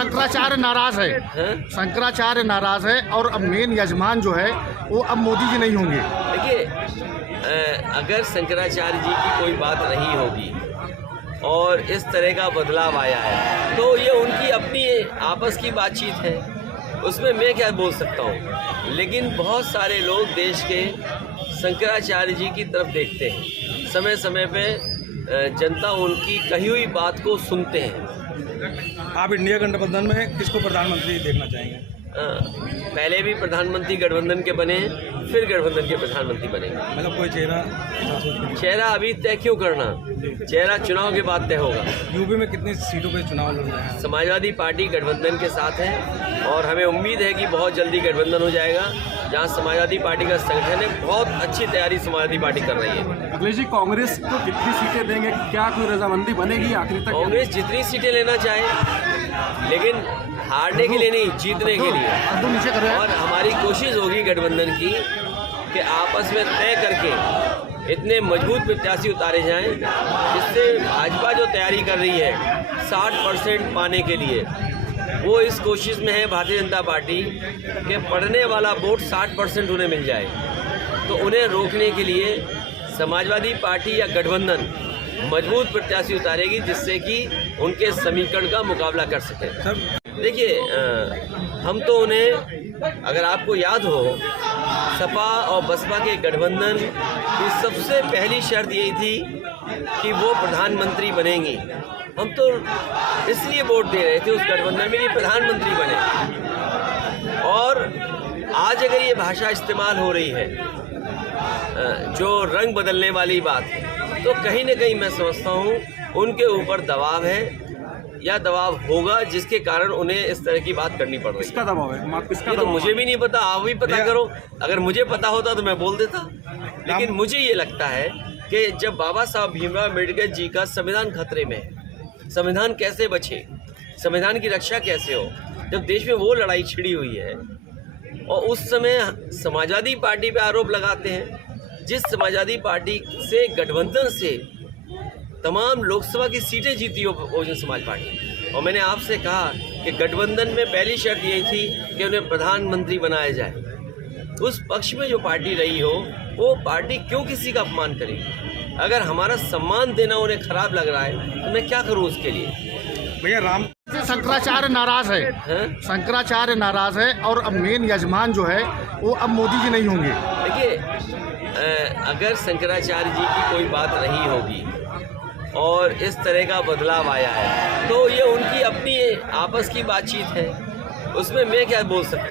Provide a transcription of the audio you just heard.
शंकराचार्य नाराज है, शंकराचार्य नाराज है और अब मेन यजमान जो है वो अब मोदी जी नहीं होंगे। देखिए, अगर शंकराचार्य जी की कोई बात नहीं होगी और इस तरह का बदलाव आया है तो ये उनकी अपनी आपस की बातचीत है, उसमें मैं क्या बोल सकता हूँ। लेकिन बहुत सारे लोग देश के शंकराचार्य जी की तरफ देखते हैं, समय समय पे जनता उनकी कही हुई बात को सुनते हैं। आप इंडिया गठबंधन में किसको प्रधानमंत्री देखना चाहेंगे? पहले भी प्रधानमंत्री गठबंधन के बने, फिर गठबंधन के प्रधानमंत्री बनेंगे। मतलब कोई चेहरा अभी तय क्यों करना, चेहरा चुनाव के बाद तय होगा। यूपी में कितनी सीटों पे चुनाव लड़ रहे हैं? समाजवादी पार्टी गठबंधन के साथ है और हमें उम्मीद है कि बहुत जल्दी गठबंधन हो जाएगा। जहां समाजवादी पार्टी का संगठन है, बहुत अच्छी तैयारी समाजवादी पार्टी कर रही है। अखिलेश जी, कांग्रेस को कितनी सीटें देंगे, क्या कोई रजामंदी बनेगी आखिर तक? कांग्रेस जितनी सीटें लेना चाहे, लेकिन हारने के लिए नहीं, जीतने के लिए। और हमारी कोशिश होगी गठबंधन की कि आपस में तय करके इतने मजबूत प्रत्याशी उतारे जाएं जिससे भाजपा जो तैयारी कर रही है 60% पाने के लिए, वो इस कोशिश में है भारतीय जनता पार्टी के पढ़ने वाला वोट 60% उन्हें मिल जाए। तो उन्हें रोकने के लिए समाजवादी पार्टी या गठबंधन मजबूत प्रत्याशी उतारेगी जिससे कि उनके समीकरण का मुकाबला कर सके। देखिए, हम तो उन्हें, अगर आपको याद हो, सपा और बसपा के गठबंधन की सबसे पहली शर्त यही थी कि वो प्रधानमंत्री बनेंगी। हम तो इसलिए वोट दे रहे थे उस गठबंधन में कि प्रधानमंत्री बने। और आज अगर ये भाषा इस्तेमाल हो रही है, जो रंग बदलने वाली बात है, तो कहीं न कहीं मैं समझता हूँ उनके ऊपर दबाव है या दबाव होगा जिसके कारण उन्हें इस तरह की बात करनी पड़ रही है। किसका दबाव है? किसका तो मुझे भी नहीं पता, आप भी पता करो। अगर मुझे पता होता तो मैं बोल देता, लेकिन मुझे ये लगता है कि जब बाबा साहब भीमराव अम्बेडकर जी का संविधान खतरे में है, संविधान कैसे बचे, संविधान की रक्षा कैसे हो, जब देश में वो लड़ाई छिड़ी हुई है और उस समय समाजवादी पार्टी पे आरोप लगाते हैं, जिस समाजवादी पार्टी से गठबंधन से तमाम लोकसभा की सीटें जीती हो बहुजन समाज पार्टी। और मैंने आपसे कहा कि गठबंधन में पहली शर्त यही थी कि उन्हें प्रधानमंत्री बनाया जाए। उस पक्ष में जो पार्टी रही हो, वो पार्टी क्यों किसी का अपमान करेगी? अगर हमारा सम्मान देना उन्हें खराब लग रहा है तो मैं क्या करूं उसके लिए? भैया, राम शंकराचार्य नाराज है, शंकराचार्य नाराज है और अब मेन यजमान जो है वो अब मोदी जी नहीं होंगे। देखिए, अगर शंकराचार्य जी की कोई बात नहीं होगी और इस तरह का बदलाव आया है तो ये उनकी अपनी आपस की बातचीत है, उसमें मैं क्या बोल सकता हूँ।